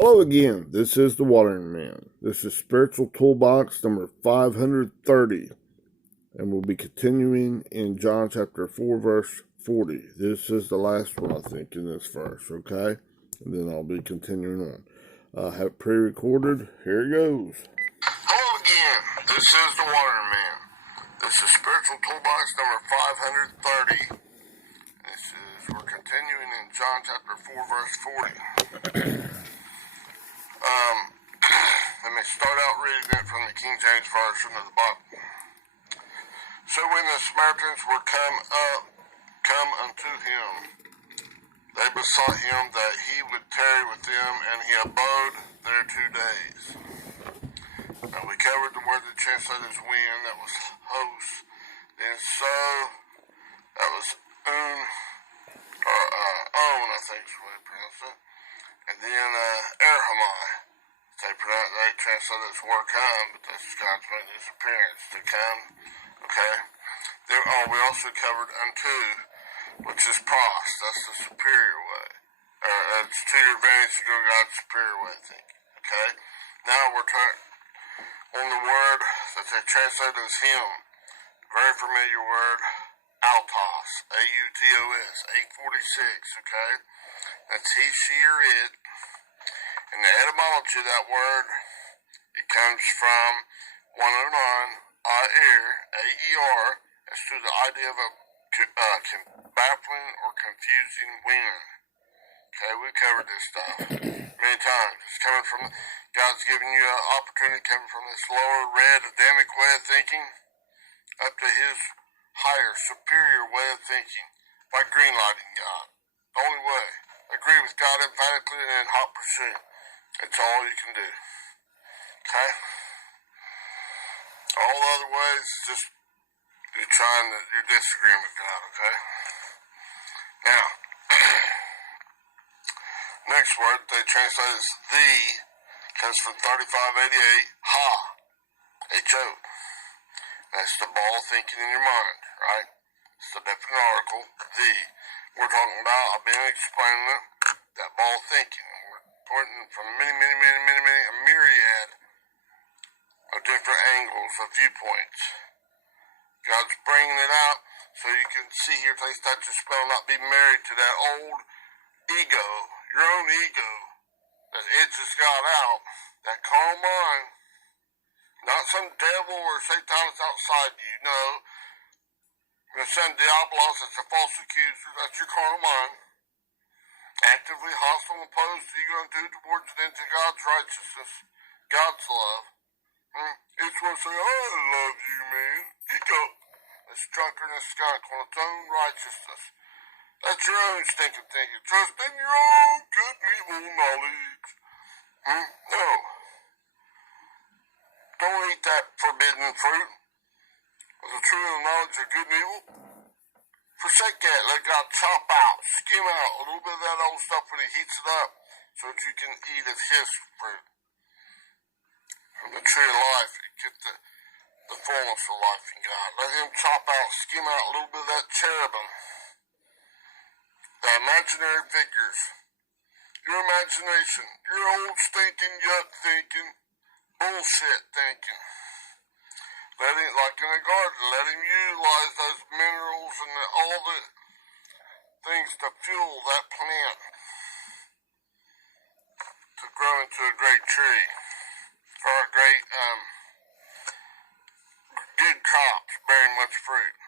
Hello again. This is the Watering Man. This is Spiritual Toolbox number 530. And we'll be continuing in John chapter 4, verse 40. This is the last one, I think, in this verse, okay? And then I'll be continuing on. I have it pre-recorded. Here it goes. Hello again. This is the Watering Man. This is Spiritual Toolbox number 530. We're continuing in John chapter 4, verse 40. Let me start out reading it from the King James Version of the Bible. So when the Samaritans were come unto him, they besought him that he would tarry with them, and he abode there 2 days. And we covered the word that translated as wind, that was hos. Then so, that was own, I think is what they pronounce it. And then erhamai. They translate it as word come, but this is God's making his appearance to come. Okay? We also covered unto, which is pros. That's the superior way. It's to your advantage to go God's superior way, I think. Okay? Now we're on the word that they translate as him. Very familiar word, autos. A-U-T-O-S. 846, okay? That's he, she, or it. And the etymology of that word, it comes from 109, aer, A-E-R, as to the idea of a baffling or confusing wind. Okay, we covered this stuff many times. It's coming from, God's giving you an opportunity coming from this lower red Adamic way of thinking up to his higher, superior way of thinking by greenlighting God. The only way. Agree with God emphatically and in hot pursuit. It's all you can do. Okay? All the other ways, just you're disagreeing with God, okay? Now, next word they translate as the, comes from 3588, ha, H-O. That's the ball thinking in your mind, right? It's the definite article, the. We're talking about, I've been explaining it, that ball thinking. We're pointing from many, a myriad of different angles, of viewpoints. God's bringing it out so you can see here, taste, touch, and smell, not be married to that old ego, your own ego, that itches God out, that carnal mind, not some devil or Satan that's outside you, no. The son Diabolos, that's a false accuser, that's your carnal mind. Actively hostile and opposed to you going to do towards and into God's righteousness, God's love. It's going to say, I love you, man. Ego. It's drunken and skunk on its own righteousness. That's your own stinking thinking. Trust in your own good and evil knowledge. No. Don't eat that forbidden fruit of the true knowledge of good and evil. Forsake that. Let God chop out, skim out a little bit of that old stuff when he heats it up so that you can eat of his fruit. From the tree of life, you get the fullness of life in God. Let him chop out, skim out a little bit of that cherubim. The imaginary figures. Your imagination. Your old stinking, yuck thinking, bullshit thinking. Let him, like in a garden, let him utilize those minerals and all the things to fuel that plant to grow into a great tree or a great, good crops bearing much fruit.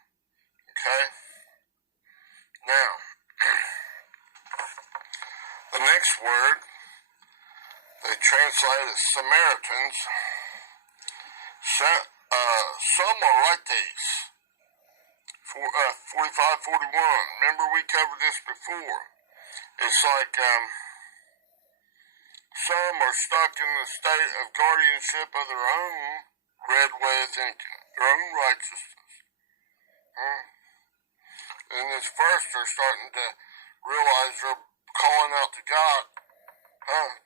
Okay? Now, the next word they translate as Samaritans. Somarites, 45-41. Remember we covered this before. It's like some are stuck in the state of guardianship of their own red way of thinking, their own righteousness. In this verse, they're starting to realize they're calling out to God,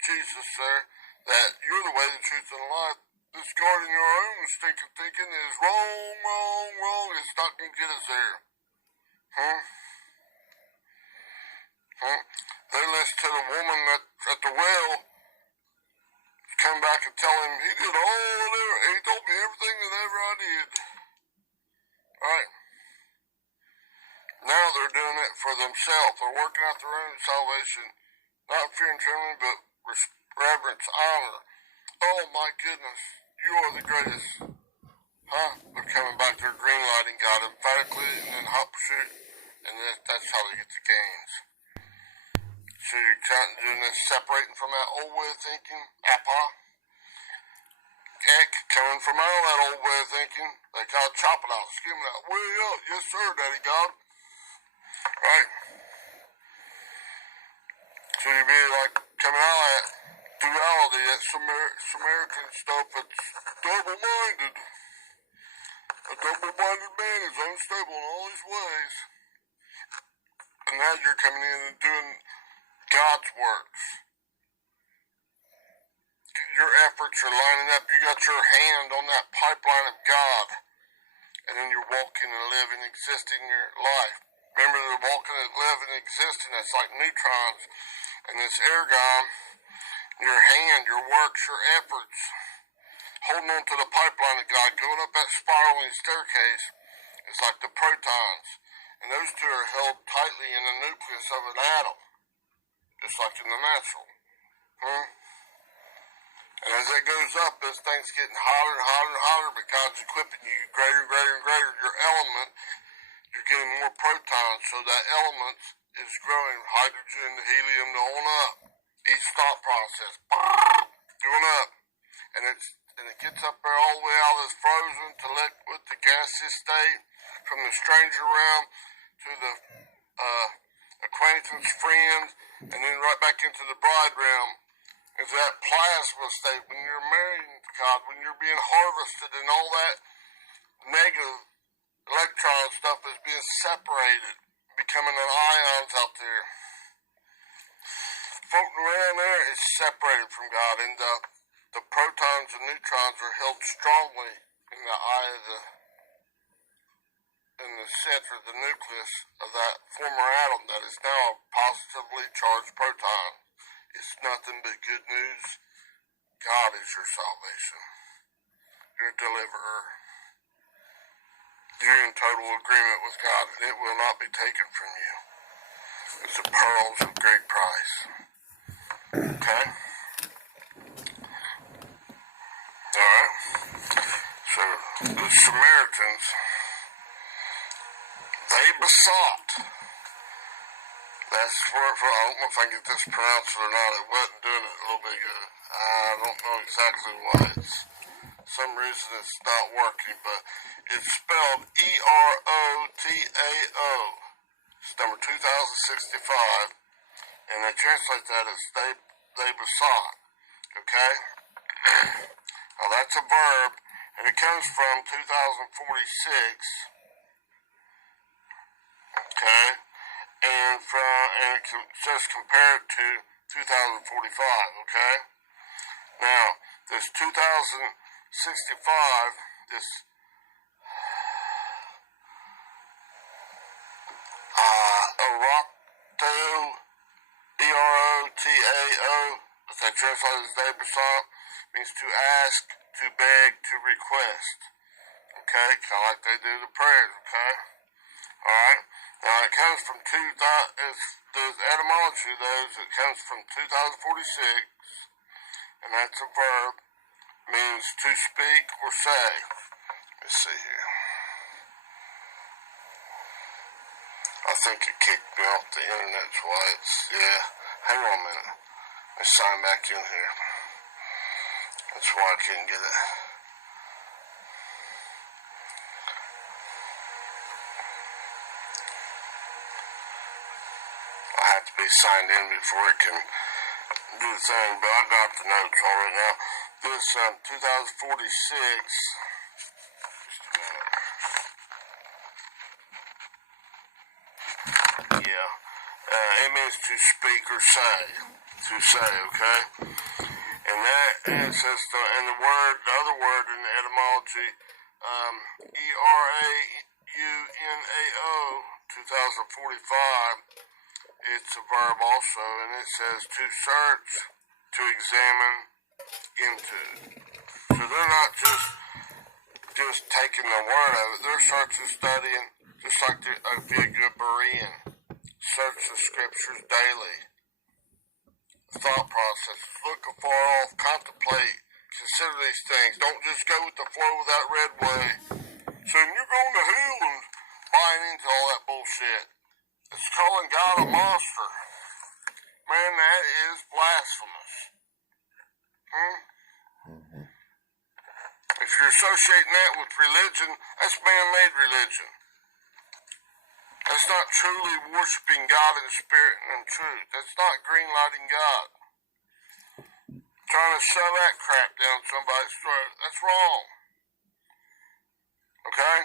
Jesus, sir, that you're the way, the truth, and the life. This guarding your own stinking thinking is wrong. It's not going to get us there. They listen to the woman at the well come back and tell him he did he told me everything that ever I did. Right? Now they're doing it for themselves. They're working out their own salvation, not fear and trembling, but reverence, honor. Oh my goodness, you are the greatest. Huh? They're coming back, they're green lighting God emphatically and then hot pursuit, and that's how they get the gains. So you're kind of doing this, separating from that old way of thinking, coming from out of that old way of thinking, they God chop it out, skim it out, way out, yes sir, Daddy God. Right? So you be like coming out of that duality, that Samaritan stuff that's double-minded. A double-minded man is unstable in all his ways. And now you're coming in and doing God's works. Your efforts are lining up. You got your hand on that pipeline of God. And then you're walking and living, existing your life. Remember, the walking and living, existing, that's like neutrons. And this ergon, your hand, your works, your efforts, holding on to the pipeline of God, going up that spiraling staircase, is like the protons. And those two are held tightly in the nucleus of an atom, just like in the natural. And as it goes up, this thing's getting hotter and hotter and hotter, but God's equipping you greater and greater and greater. Your element, you're getting more protons, so that element is growing, hydrogen, helium, going up. Each thought process, going up. And it gets up there all the way out of this frozen to liquid, the gaseous state, from the stranger realm to the acquaintance, friend, and then right back into the bride realm. Is that plasma state when you're marrying God, when you're being harvested and all that negative electron stuff is being separated, becoming an ions out there. Floating around there is separated from God, and the protons and neutrons are held strongly in the eye of in the center, the nucleus of that former atom that is now a positively charged proton. It's nothing but good news. God is your salvation, your deliverer. You're in total agreement with God, and it will not be taken from you. It's the pearls of great price. Okay? Alright? So, the Samaritans, they besought. That's for, I don't know if I can get this pronounced or not. It wasn't doing it a little bit good. I don't know exactly why. Some reason it's not working, but it's spelled E-R-O-T-A-O. It's number 2065, and they translate that as they besought. Okay? Now that's a verb, and it comes from 2046. Okay? And it says compared to 2045, okay? Now, this 2065, this Erotao, E-R-O-T-A-O, if they translate as they besought, means to ask, to beg, to request. Okay? Kind of like they do the prayers, okay? Alright? Now it comes from the etymology of those, it comes from 2046, and that's a verb, means to speak or say. Let's see here. I think it kicked me off the internet twice. Yeah. Hang on a minute. Let me sign back in here. That's why I couldn't get it. I have to be signed in before it can do the thing, but I got the notes all right now. This 2046, just a minute. Yeah, it means to speak or say, okay? And it says, and the other word in the etymology, E-R-A-U-N-A-O, 2045, it's a verb also, and it says to search, to examine, into. So they're not just taking the word of it. They're searching, studying, just like if you're a good Berean. Search the scriptures daily. Thought process. Look afar off. Contemplate. Consider these things. Don't just go with the flow of that red way. Saying you're going to hell and buying into all that bullshit. It's calling God a monster. Man, that is blasphemous. If you're associating that with religion, that's man-made religion. That's not truly worshiping God in spirit and in truth. That's not green-lighting God. Trying to shove that crap down somebody's throat. That's wrong. Okay?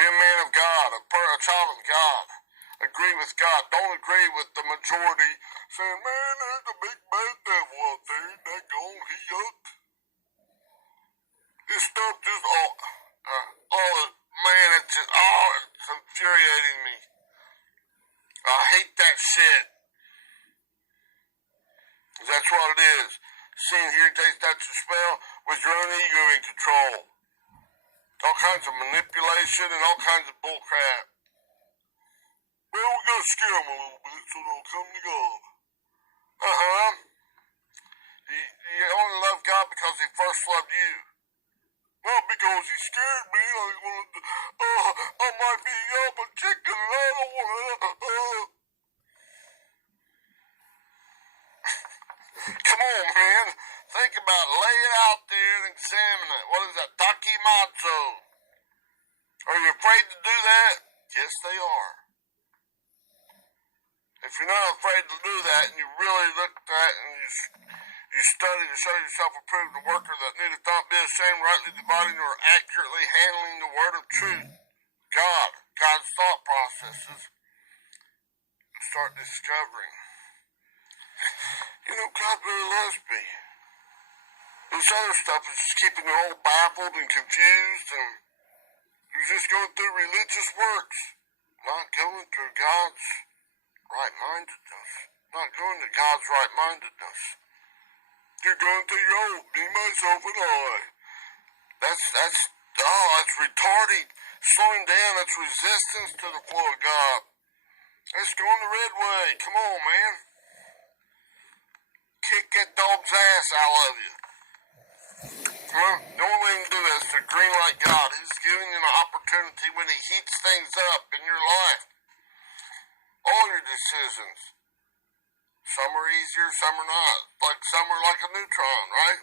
Be a man of God, a child of God. Agree with God. Don't agree with the majority saying, man, there's a big bad devil out there. That gone, he yuck. This stuff just, man, it's infuriating me. I hate that shit. That's what it is. Seeing, hear, taste, touch, and smell with your own ego in control. All kinds of manipulation and all kinds of bullcrap. Well, we gotta scare them a little bit so they'll come to God. You only love God because He first loved you. Not because He scared me. I might be up a chicken and I don't want to. Come on, man. Think about it. Lay it out there and examine it. What is that? Dakimazo. Are you afraid to do that? Yes, they are. If you're not afraid to do that and you really look at that and you study to show yourself approved, a worker that needeth not be ashamed, rightly dividing or accurately handling the word of truth, God's thought processes, you start discovering, God really loves me. This other stuff is just keeping you all baffled and confused, and you're just going through religious works, not going through God's right-mindedness, not going to God's right-mindedness. You're going through your own, me, myself, and I. That's retarding, slowing down, that's resistance to the flow of God. Let's go in the red way, come on, man. Kick that dog's ass, I love you. The only way to do that is to green light God. He's giving you an opportunity when He heats things up in your life. All your decisions. Some are easier, some are not. Some are like a neutron, right?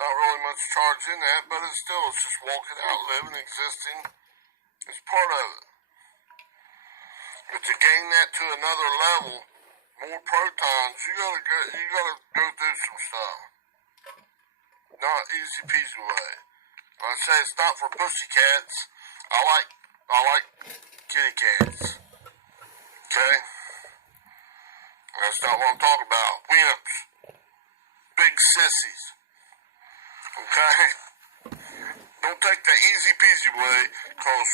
Not really much charge in that, but it's just walking out, living, existing. It's part of it. But to gain that to another level, more protons, you gotta go through some stuff. Not easy peasy way. When I say it's not for pussycats, I like kitty cats. Okay? That's not what I'm talking about. Wimps. Big sissies. Okay? Don't take the easy peasy way, because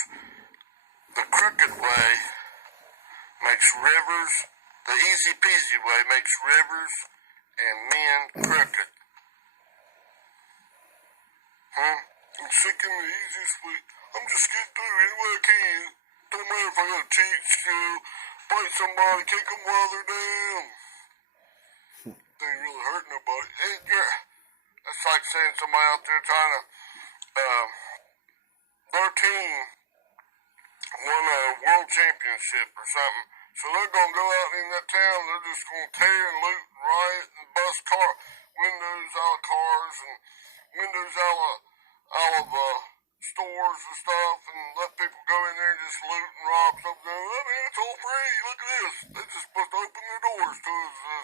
the crooked way makes rivers. The easy peasy way makes rivers and men crooked. I'm seeking the easiest way. I'm just getting through any way I can. Don't matter if I gotta cheat, steal, fight somebody, kick them while they're down. They ain't really hurt nobody. That's like saying somebody out there trying to, their team won a world championship or something. So they're gonna go out in that town, they're just gonna tear and loot and riot and bust windows out of cars and windows out of stores and stuff, and let people go in there and just loot and rob stuff. It's all free. Look at this. They're just supposed to open their doors to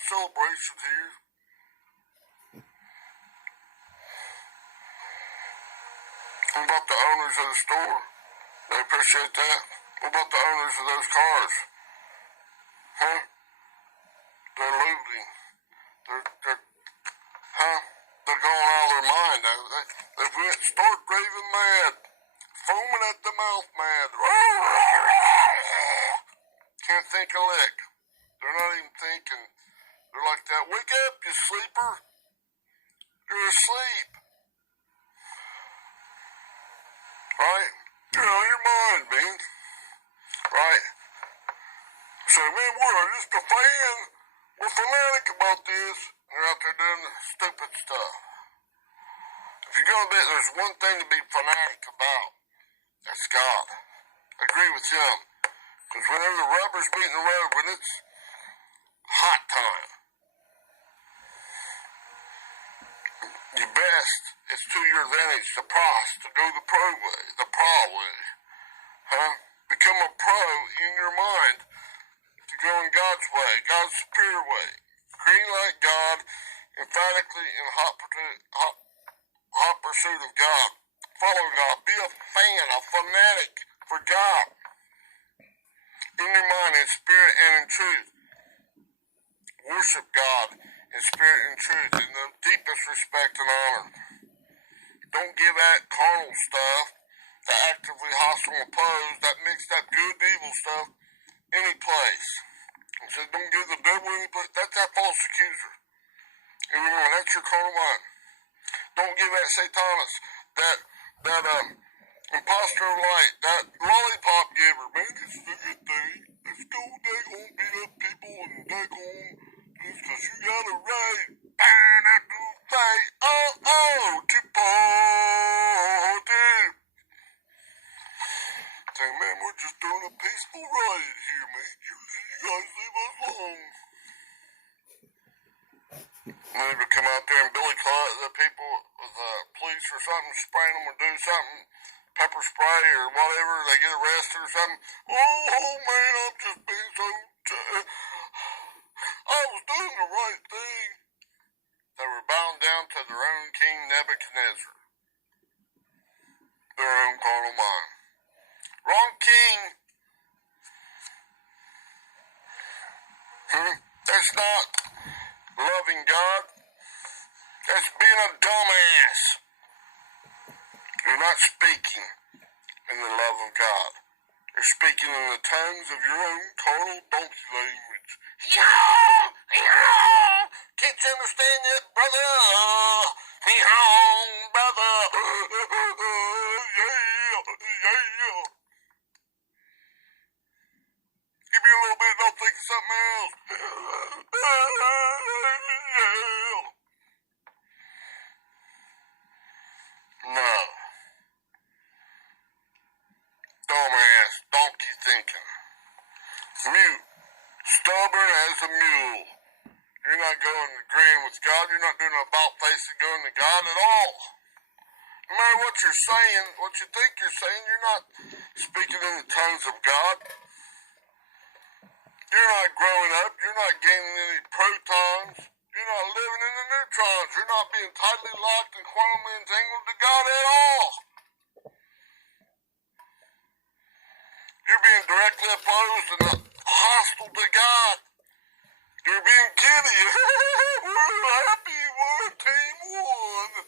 celebrations here. What about the owners of the store? They appreciate that. What about the owners of those cars? They're looting. They're going out of their mind. They went stark raving mad, foaming at the mouth mad. Can't think a lick. They're not even thinking. They're They're like that. Wake up, you sleeper. You're asleep. Right? You're on your mind, man. Right? So, man, we're just a fan. We're fanatic about this. They're out there doing stupid stuff. If you're gonna bet there's one thing to be fanatic about, that's God. I agree with him. Because whenever the rubber's meeting the road, when it's hot time, your best is to your advantage, to go the pro way, the pro way. Huh? Become a pro in your mind to go in God's way, God's superior way. Green light God, emphatically in hot pursuit of God. Follow God. Be a fan, a fanatic for God. In your mind, in spirit and in truth. Worship God in spirit and truth, in the deepest respect and honor. Don't give that carnal stuff, the actively hostile and opposed, that mixed up good and evil stuff, any place. And so don't give the devil any place. That's that false accuser. And remember, that's your carnal mind. Don't give that Satanist, that imposter of light, that lollipop giver. Man, this is a good thing. Let's go, daggone, beat up people and daggone, just because you got it right. Burn that new fight. Deep. Say, man, we're just doing a peaceful riot here, man. You guys leave us alone. And they would come out there and billy club the people with police or something, spraying them or do something, pepper spray or whatever, they get arrested or something. Oh man, I'm just being so... I was doing the right thing. They were bound down to their own King Nebuchadnezzar. Their own carnal mind. Wrong king. That's not loving God. That's being a dumbass. You're not speaking in the love of God. You're speaking in the tongues of your own carnal donkey language. Yeah! Can't you understand that, brother? Brother! Yeah! Give me a little bit and I'll think of something else. No. Dumbass, donkey thinking. Mute. Stubborn as a mule. You're not going agreeing with God. You're not doing about face and going to God at all. No matter what you're saying, what you think you're saying, you're not speaking in the tongues of God. You're not growing up. You're not gaining any protons. You're not living in the neutrons. You're not being tightly locked and quantumly entangled to God at all. You're being directly opposed and hostile to God. You're being giddy. We're happy. We're team one.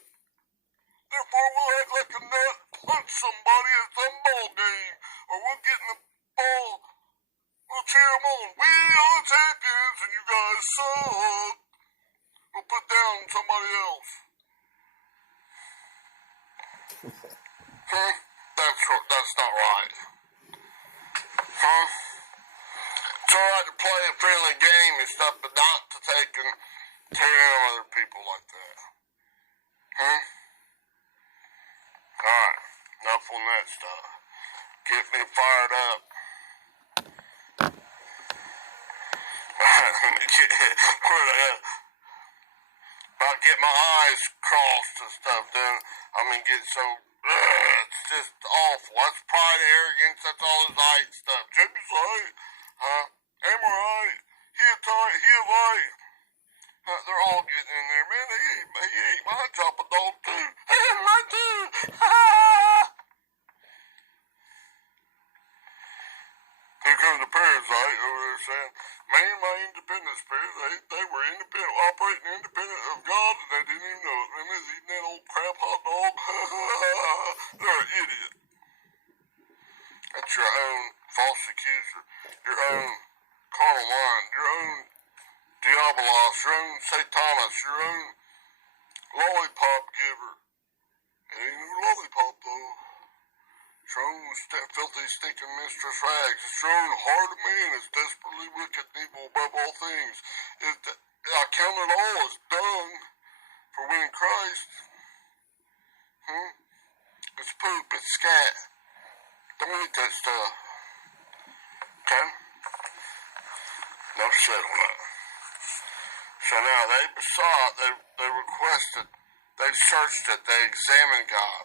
Therefore, we'll act like a nut, punch somebody at some ball game, or we'll get in the ball. We'll cheer them on. We are the champions, and you guys suck. We'll put down somebody else. That's not right. It's alright to play a friendly game and stuff, but not to take and tear down other people like that. Alright, enough on that stuff. Get me fired up. About get my eyes crossed and stuff, then get so, it's just awful. That's pride, arrogance, that's all his right stuff. Jimmy's right, am I right? He's right, he's right. They're all getting in there, man. He ate my chop a dog too. Mine too. Here comes the parasite over there saying, man, my independent spirit, they were independent, operating independent of God, and they didn't even know it. Man, they're eating that old crap hot dog. They're an idiot. That's your own false accuser, your own carnal mind, your own Diabolos, your own Satanas, your own lollipop giver. It ain't no lollipop, though. It's your own filthy, stinking mistress rags. It's your own heart of man is desperately wicked and evil above all things. I count it all as dung for winning Christ. It's poop, it's scat. Don't eat that stuff. Okay? No shit on that. So now they besought, they requested, they searched it, they examined God.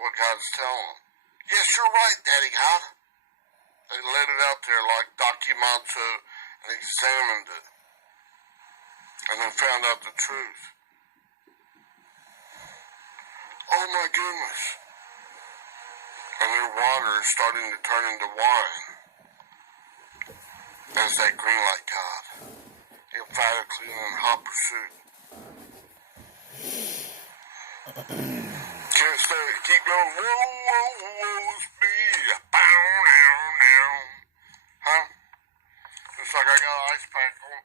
What God's telling them. Yes, you're right, Daddy God. They let it out there like documento and examined it. And then found out the truth. Oh my goodness. And their water is starting to turn into wine. As they greenlight God. Emphatically and in hot pursuit. Can't stay, keep going. Whoa, whoa, whoa, it's me. Bow, now, now. Huh? Looks like I got an ice pack on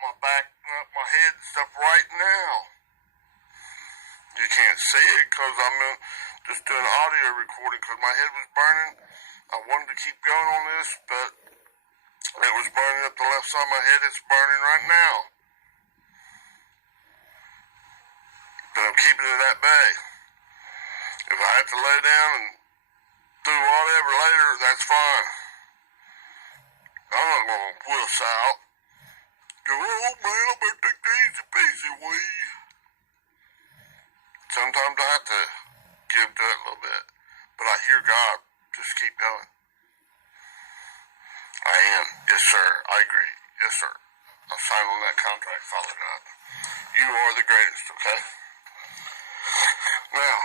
my back, my head and stuff right now. You can't see it because I'm just doing audio recording because my head was burning. I wanted to keep going on this, but it was burning up the left side of my head. It's burning right now. But I'm keeping it at bay. If I have to lay down and do whatever later, that's fine. I'm not going to wuss out. Go, oh man, I better take the easy peasy way. Sometimes I have to give to it a little bit. But I hear God. Just keep going. I am. Yes, sir. I agree. Yes, sir. I'll sign on that contract, Father God. You are the greatest, okay? Now,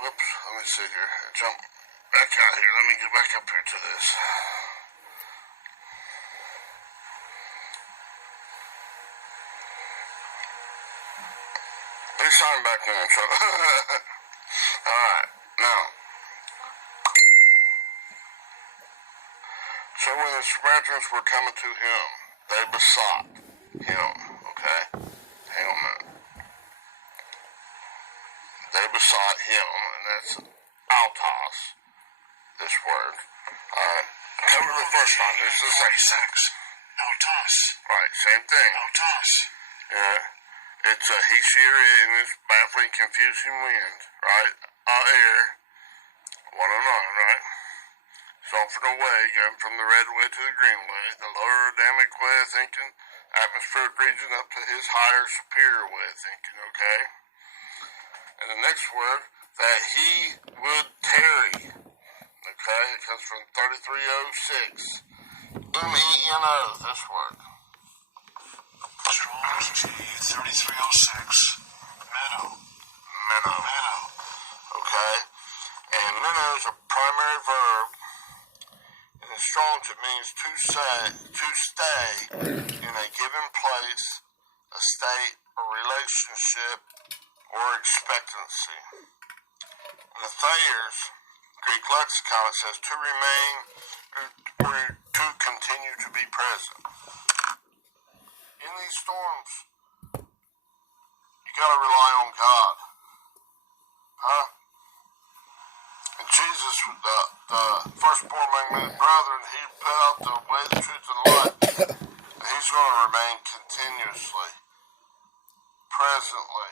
whoops, let me see here. Jump back out here. Let me get back up here to this. Let me sign back now, so. Alright, now. So when the Samaritans were coming to him, they besought him, okay? Hang on a minute. They besought him, and that's autos, this word. Alright, cover the first one. This is the second. Autos. Right, same thing. Autos. Yeah. It's a he, she, or it, and it's baffling, confusing wind, right? Air, 109, right? Soften away, going from the red way to the green way, the lower Adamic way of thinking, atmospheric region up to his higher, superior way of thinking, okay? And the next word, that he would tarry, okay? It comes from 3306. M-E-N-O, this word. Strong's G 3306. Meno. Okay? And meno is a primary verb. And in Strong's it means to stay in a given place, a state, a relationship, or expectancy. In the Thayer's Greek lexicon it says to remain or to continue to be present. In these storms, you gotta rely on God. Huh? And Jesus, the firstborn among many brethren, he put out the way, the truth, and the life. And he's going to remain continuously, presently,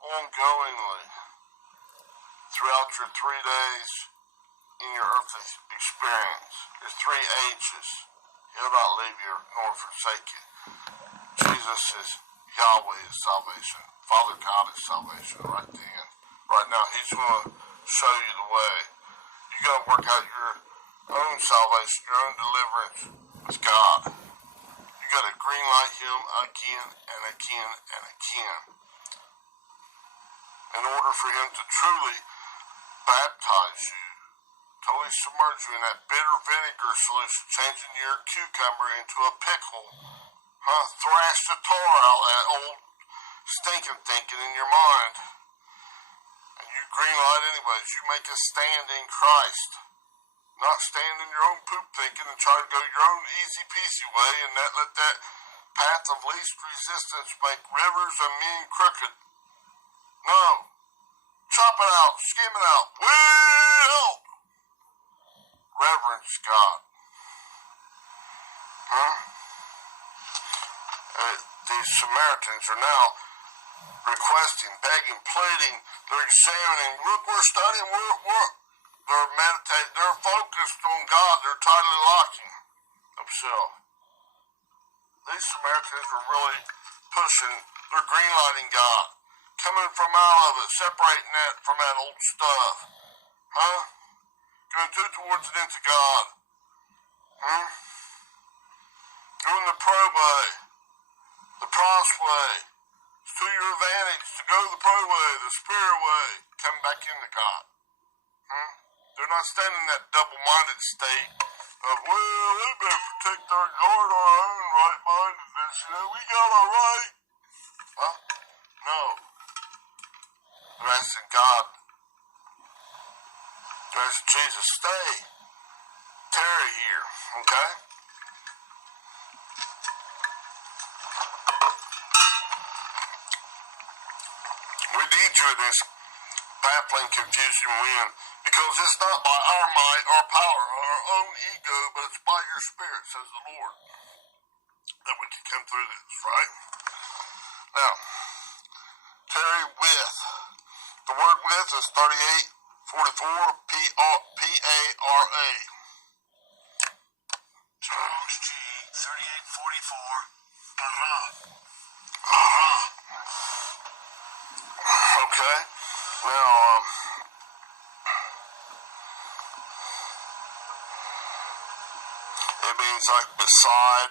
ongoingly, throughout your 3 days in your earthly experience. Your 3 H's. He'll not leave you nor forsake you. Jesus is Yahweh is salvation. Father God is salvation right then. Right now, he's going to show you the way. You got to work out your own salvation, your own deliverance with God. You got to greenlight him again and again and again. In order for him to truly baptize you, totally submerge you in that bitter vinegar solution, changing your cucumber into a pickle. Thrash the tar out that old stinking thinking in your mind. And you greenlight anyways. You make a stand in Christ. Not stand in your own poop thinking and try to go your own easy peasy way and not let that path of least resistance make rivers and men crooked. No. Chop it out. Skim it out. Will reverence God. These Samaritans are now requesting, begging, pleading. They're examining. Look, we're studying. They're meditating. They're focused on God. They're tightly locking themselves. These Samaritans are really pushing. They're greenlighting God. Coming from out of it, separating that from that old stuff. Going towards it into God. Doing the pro way. The pros way. It's to your advantage to go the pro way, the spirit way. Come back into God. They're not standing in that double-minded state of, well, they better protect our guard, our own right-mindedness. We got our right. No. They're asking God. They're asking Jesus, stay. Tarry here. Okay? We need you in this baffling, confusing wind, because it's not by our might, our power, our own ego, but it's by your spirit, says the Lord, that we can come through this, right? Now, tarry with. The word with is 3844 P-A-R-A. Strong's G 3844. Okay. Now, it means like beside,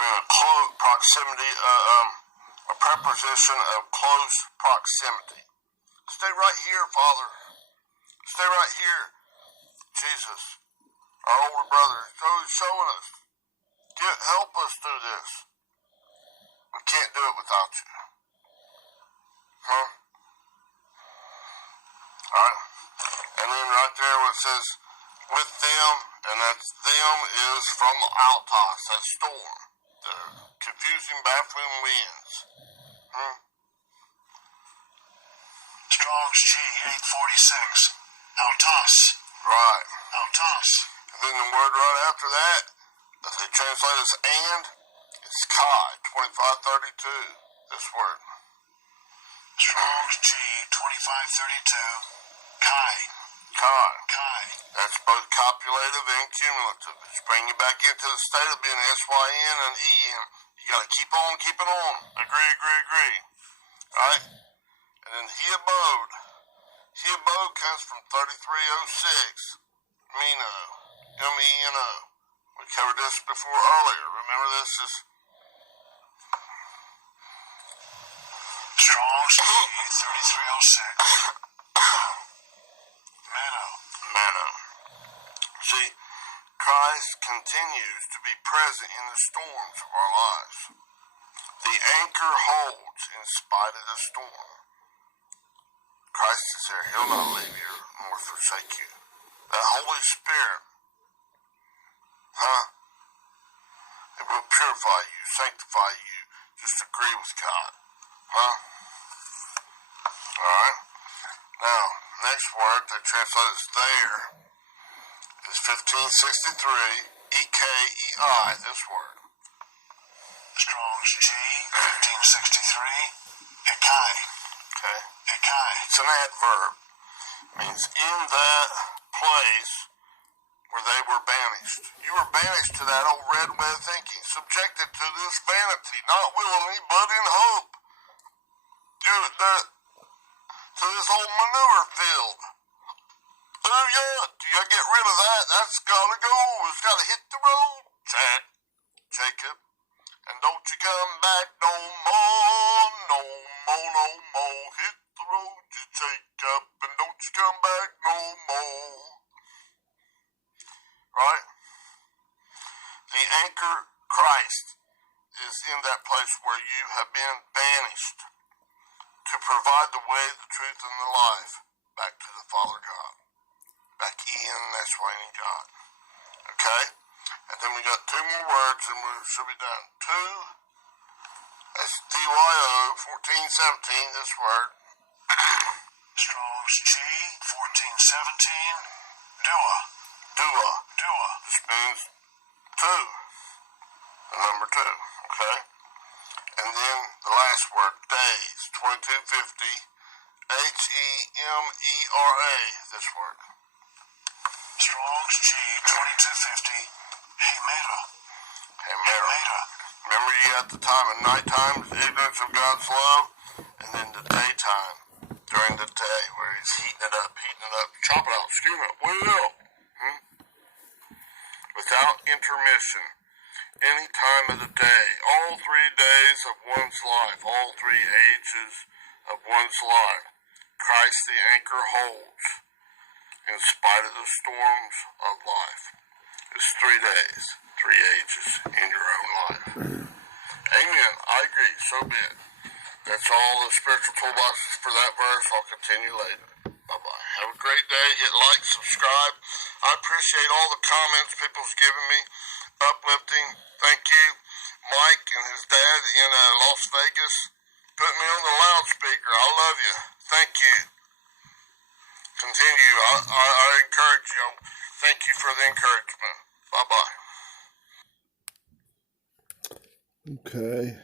in a close proximity, a preposition of close proximity. Stay right here, Father. Stay right here, Jesus. Our older brother is showing us. Help us through this. We can't do it without you. Alright? And then right there where it says, with them, and that's them is from Altos, that storm. The confusing, baffling winds. Strong's G 846. Altos. Right. Altos. And then the word right after that, that they translate as and, it's Kai, 2532. This word. Strong's G 2532. Kai. Kai. Kai. That's both copulative and cumulative. It's bringing you back into the state of being S-Y-N and E-N. You gotta keep on keeping on. Agree. Right? And then he abode. He abode comes from 3306. Meno. M-E-N-O. We covered this before earlier. Remember this is... Strong's G 3306. Mano. See, Christ continues to be present in the storms of our lives. The anchor holds in spite of the storm. Christ is there. He'll not leave you nor forsake you. That Holy Spirit, it will purify you, sanctify you. Just agree with God. Alright? Now, next word that translates there is 1563, E-K-E-I, this word. Strong's G 1563. Ekai. Okay? Ekai. It's an adverb. It means in that place where they were banished. You were banished to that old red way of thinking, subjected to this vanity, not willingly, but in hope. To this old manure field. Do you get rid of that? That's gotta go. It's gotta hit the road, Jacob. And don't you come back no more. Hit the road, you Jacob, and don't you come back no more. Right? The anchor Christ is in that place where you have been banished to provide the way, the truth, and the life back to the Father God. Back in, that's why in God. Okay? And then we got two more words and we should be done. To That's DYO 1417, this word. Strong's G 1417. Dua. Dua. Dua. This means two. The number two. Okay? And then the last word, days, 2250. Hemera, this word. Strong's G 2250. Hemera. Hemera. Remember, you got the time of nighttime, ignorance of God's love, and then the daytime, during the day, where he's heating it up, chop it out, skew it, what do you know? Without intermission, any time of the day, all 3 days of one's life, all 3 ages of one's life, Christ the anchor holds, in spite of the storms of life. It's 3 days, 3 ages in your own life. Amen. I agree. So be it. That's all the spiritual toolboxes for that verse. I'll continue later. Bye-bye. Have a great day. Hit like, subscribe. I appreciate all the comments people's given me. Uplifting. Thank you. Mike and his dad in Las Vegas put me on the loudspeaker. I love you. Thank you. Continue. I encourage you. Thank you for the encouragement. Bye-bye. Okay.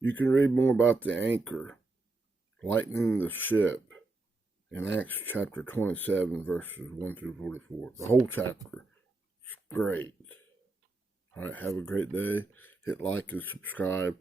You can read more about the anchor, lightening the ship, in Acts chapter 27, verses 1 through 44. The whole chapter. It's great. All right, have a great day. Hit like and subscribe.